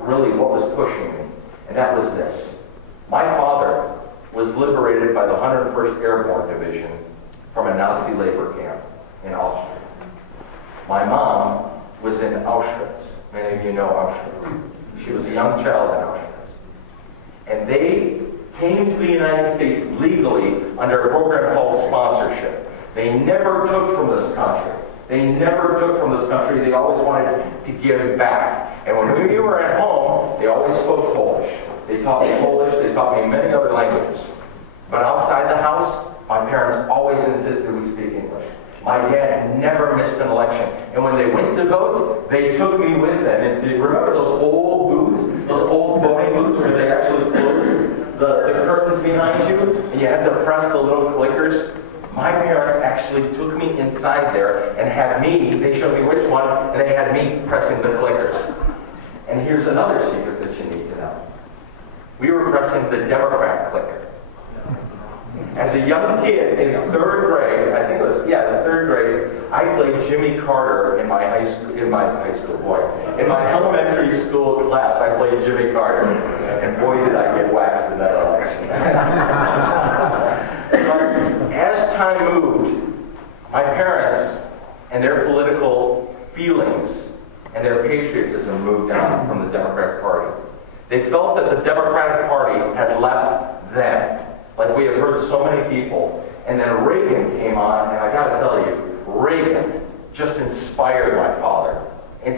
really what was pushing me, and that was this. My father was liberated by the 101st Airborne Division from a Nazi labor camp in Austria. My mom was in Auschwitz. Many of you know Auschwitz. She was a young child in Auschwitz. And they came to the United States legally under a program called sponsorship. They never took from this country. They never took from this country. They always wanted to give back. And when we were at home, they always spoke Polish. They taught me Polish. They taught me many other languages. But outside the house, my parents always insisted we speak English. My dad never missed an election. And when they went to vote, they took me with them. And do you remember those old booths, those old voting booths where they actually closed the curtains behind you? And you had to press the little clickers? My parents actually took me inside there and had me, they showed me which one, and they had me pressing the clickers. And here's another secret that you need to know. We were pressing the Democrat clicker. As a young kid in third grade, I think it was third grade, I played Jimmy Carter in my in my elementary school class. I played Jimmy Carter, and boy did I get waxed in that election. But as time moved, my parents and their political feelings and their patriotism moved on from the Democratic Party. They felt that the Democratic Party had left them. Like we have heard so many people. And then Reagan came on, and I got to tell you, Reagan just inspired my father. And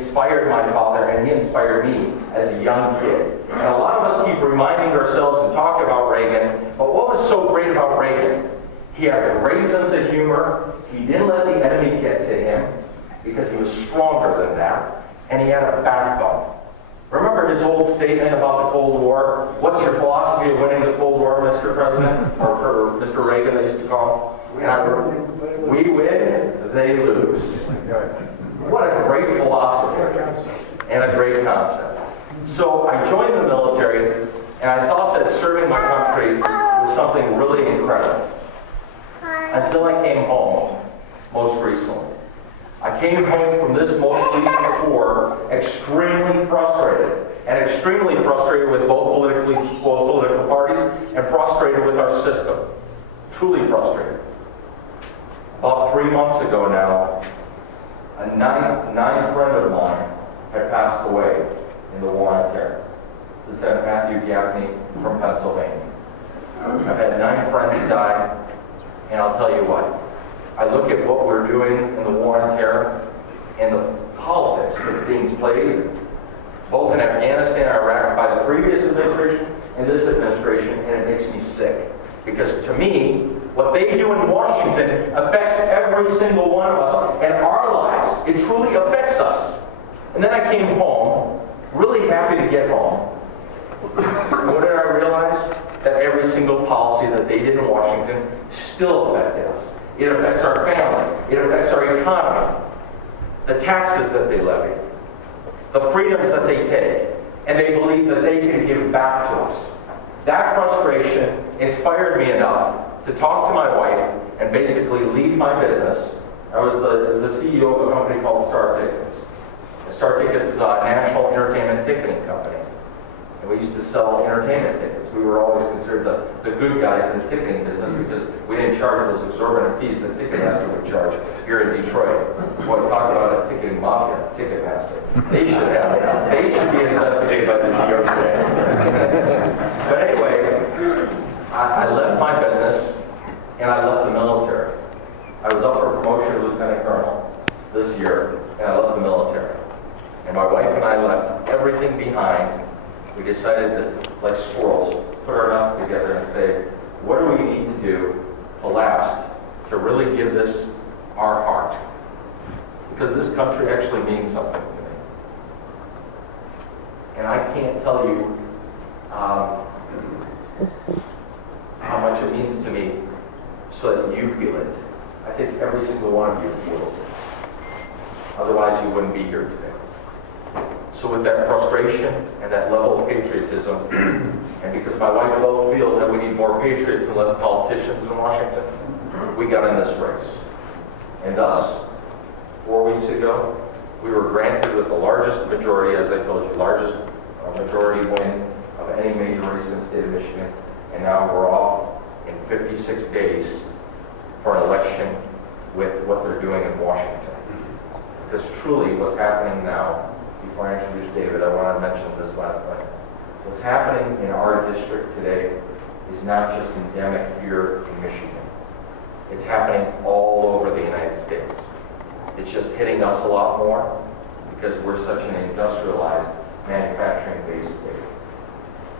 he inspired me as a young kid. And a lot of us keep reminding ourselves and talking about Reagan, but what was so great about Reagan? He had a great sense of humor. He didn't let the enemy get to him because he was stronger than that. And he had a backbone. Remember his old statement about the Cold War? What's your philosophy of winning the Cold War, Mr. President? Or Mr. Reagan, they used to call him. We win, they lose. What a great philosophy and a great concept. So I joined the military, and I thought that serving my country was something really incredible. Until I came home, most recently. I came home from this most recent tour extremely frustrated, and extremely frustrated with both political parties, and frustrated with our system. Truly frustrated. About 3 months ago now, a nine friend of mine had passed away in the war on terror. Lieutenant Matthew Gaffney from Pennsylvania. I've had 9 friends die, and I'll tell you what. I look at what we're doing in the war on terror and the politics that's being played, both in Afghanistan and Iraq, by the previous administration and this administration, and it makes me sick. Because to me, what they do in Washington affects every single one of us and our lives. It truly affects us. And then I came home, really happy to get home. What did I realize? That every single policy that they did in Washington still affected us. It affects our families. It affects our economy. The taxes that they levy. The freedoms that they take. And they believe that they can give back to us. That frustration inspired me enough to talk to my wife and basically leave my business. I was the CEO of a company called Star Tickets. And Star Tickets is a national entertainment ticketing company. And we used to sell entertainment tickets. We were always considered the good guys in the ticketing business because we didn't charge those exorbitant fees that Ticketmaster would charge here in Detroit. Boy, talk about a ticketing mafia, Ticketmaster. They should be investigated by the New York State. But anyway, I left my business and I left the military. I was up for promotion to Lieutenant Colonel this year, and I left the military. And my wife and I left everything behind. We decided to, like squirrels, put our nuts together and say, what do we need to do to last, to really give this our heart? Because this country actually means something to me. And I can't tell you how much it means to me so that you feel it. I think every single one of you feels it. Otherwise you wouldn't be here today. So with that frustration and that level of patriotism, and because my wife both feel that we need more patriots and less politicians in Washington, we got in this race. And thus, 4 weeks ago, we were granted with the largest majority, as I told you, largest a majority win of any major race in the state of Michigan, and now we're off in 56 days for an election with what they're doing in Washington. Because truly what's happening now, before I introduce David, I want to mention this last thing. What's happening in our district today is not just endemic here in Michigan. It's happening all over the United States. It's just hitting us a lot more because we're such an industrialized, manufacturing-based state.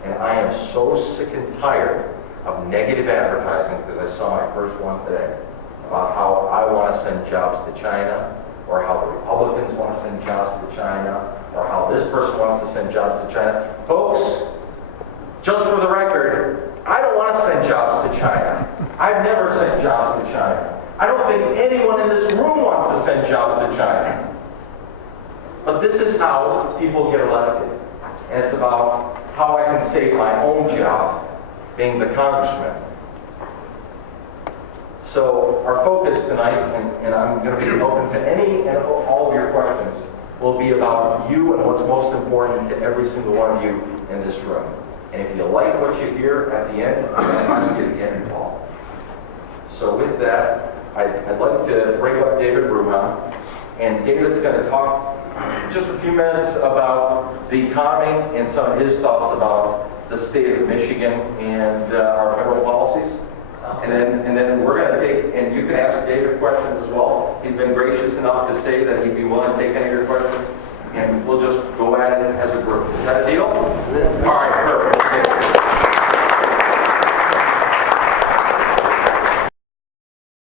And I am so sick and tired of negative advertising, because I saw my first one today, about how I want to send jobs to China, or how the Republicans want to send jobs to China, or how this person wants to send jobs to China. Folks, just for the record, I don't want to send jobs to China. I've never sent jobs to China. I don't think anyone in this room wants to send jobs to China. But this is how people get elected. And it's about how I can save my own job, being the congressman. So our focus tonight, and I'm going to be open to any and all of your questions, will be about you and what's most important to every single one of you in this room. And if you like what you hear at the end, I'm going to ask you to get involved. So with that, I'd like to bring up David Bruhan. And David's going to talk just a few minutes about the economy and some of his thoughts about the state of Michigan and our federal policies. And then we're going to take, and you can ask David questions as well. He's been gracious enough to say that he'd be willing to take any of your questions. And we'll just go at it as a group. Is that a deal? Yeah. All right, perfect.